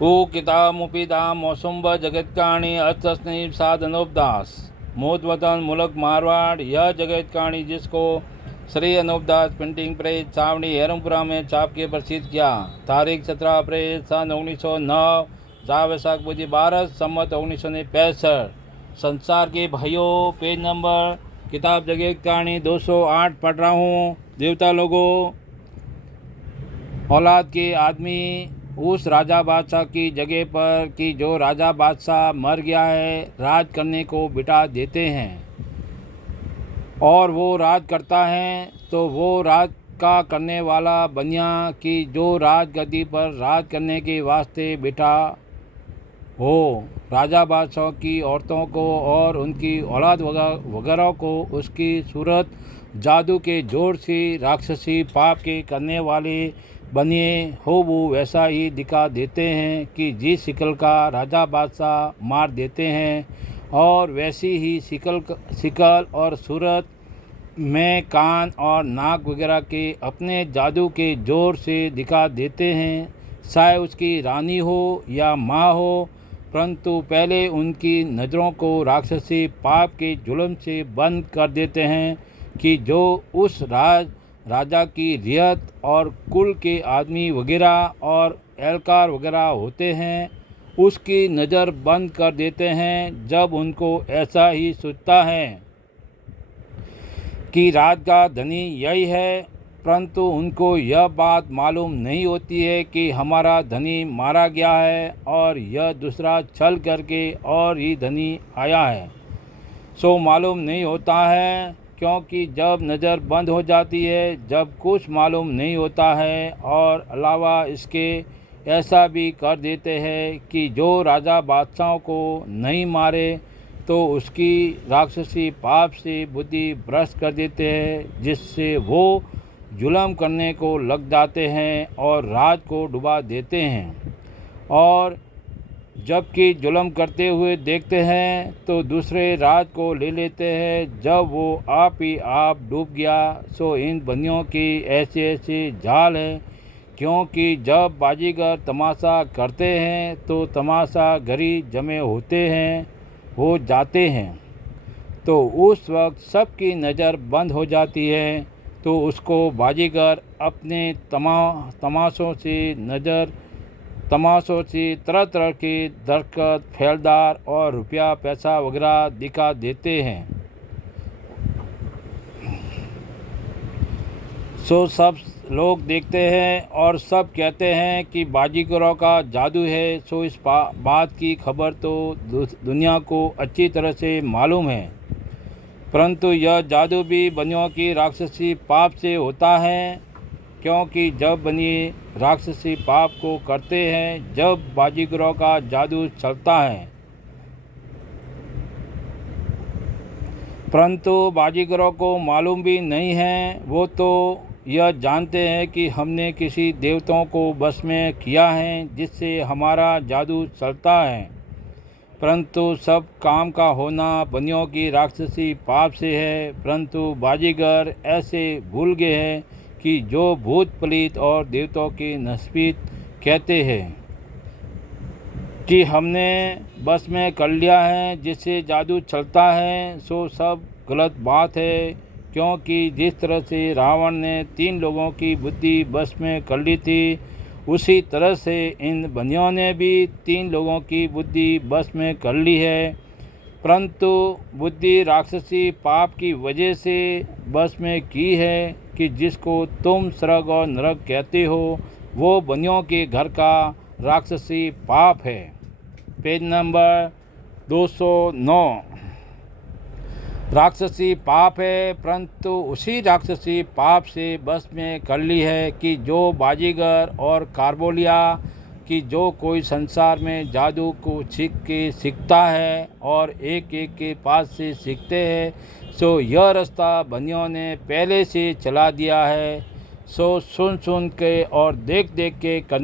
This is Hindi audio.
ओ कितामुपिदा मौसुम्ब जगत्काणी अर्थस्नीप साधनोपदास मोदवतन मुलक मारवाड़। यह जगत्काणी जिसको श्री अनूपदास प्रिंटिंग प्रेस छावनी हेरमपुरा में छाप के प्रसिद्ध किया। तारीख 17 अप्रैल सन 1909 जा वैशाख बुधि 12 सम्मत 1965। संसार के भाइयों, पेज नंबर किताब जगत्काणी 208 पढ़ रहा हूँ। देवता लोगों, औलाद के आदमी उस राजा बादशाह की जगह पर कि जो राजा बादशाह मर गया है राज करने को बिठा देते हैं, और वो राज करता है तो वो राज का करने वाला बनिया कि जो राज गद्दी पर राज करने के वास्ते बिठा हो। राजा बादशाह की औरतों को और उनकी औलाद वगैरह को उसकी सूरत जादू के जोर से राक्षसी पाप के करने वाले बनिए हो वो वैसा ही दिखा देते हैं कि जिस शिकल का राजा बादशाह मार देते हैं, और वैसी ही शिकल और सूरत में कान और नाक वगैरह के अपने जादू के जोर से दिखा देते हैं। चाहे उसकी रानी हो या माँ हो, परंतु पहले उनकी नज़रों को राक्षसी पाप के जुल्म से बंद कर देते हैं कि जो उस राजा की रियत और कुल के आदमी वगैरह और एहलकार वगैरह होते हैं उसकी नज़र बंद कर देते हैं। जब उनको ऐसा ही सोचता है कि राज का धनी यही है, परंतु उनको यह बात मालूम नहीं होती है कि हमारा धनी मारा गया है और यह दूसरा छल करके और ही धनी आया है। सो मालूम नहीं होता है, क्योंकि जब नज़र बंद हो जाती है, जब कुछ मालूम नहीं होता है। और अलावा इसके ऐसा भी कर देते हैं कि जो राजा बादशाहों को नहीं मारे तो उसकी राक्षसी पाप से बुद्धि भ्रष्ट कर देते हैं, जिससे वो जुल्म करने को लग जाते हैं और राज को डुबा देते हैं। और जबकि जुल्म करते हुए देखते हैं तो दूसरे राज को ले लेते हैं। जब वो आप ही आप डूब गया, सो इन बनियों की ऐसे जाल है, क्योंकि जब बाजीगर तमाशा करते हैं तो तमाशा घरी जमे होते हैं हो जाते हैं, तो उस वक्त सबकी नज़र बंद हो जाती है। तो उसको बाजीगर अपने तमाशों से तरह तरह के दरकत, फैलदार और रुपया पैसा वगैरह दिखा देते हैं। सो सब लोग देखते हैं और सब कहते हैं कि बाजीगरों का जादू है। सो इस बात की खबर तो दुनिया को अच्छी तरह से मालूम है, परंतु यह जादू भी बनियों की राक्षसी पाप से होता है, क्योंकि जब बनिए राक्षसी पाप को करते हैं, जब बाजीगरों का जादू चलता है, परंतु बाजीगरों को मालूम भी नहीं है। वो तो यह जानते हैं कि हमने किसी देवताओं को बस में किया है जिससे हमारा जादू चलता है, परंतु सब काम का होना बनियों की राक्षसी पाप से है। परंतु बाजीगर ऐसे भूल गए हैं कि जो भूत प्रेत और देवताओं के नस्बीत कहते हैं कि हमने बस में कर लिया है जिससे जादू चलता है, सो सब गलत बात है। क्योंकि जिस तरह से रावण ने 3 लोगों की बुद्धि बस में कर ली थी, उसी तरह से इन बनियों ने भी 3 लोगों की बुद्धि बस में कर ली है, परंतु बुद्धि राक्षसी पाप की वजह से बस में की है कि जिसको तुम स्वर्ग और नरक कहते हो, वो बनियों के घर का राक्षसी पाप है। Page number 209। राक्षसी पाप है, परंतु उसी राक्षसी पाप से बस में कर ली है कि जो बाजीगर और कारबोलिया कि जो कोई संसार में जादू को सीखता है और एक एक के पास से सीखते हैं, सो यह रास्ता बनियों ने पहले से चला दिया है। सो सुन के और देख के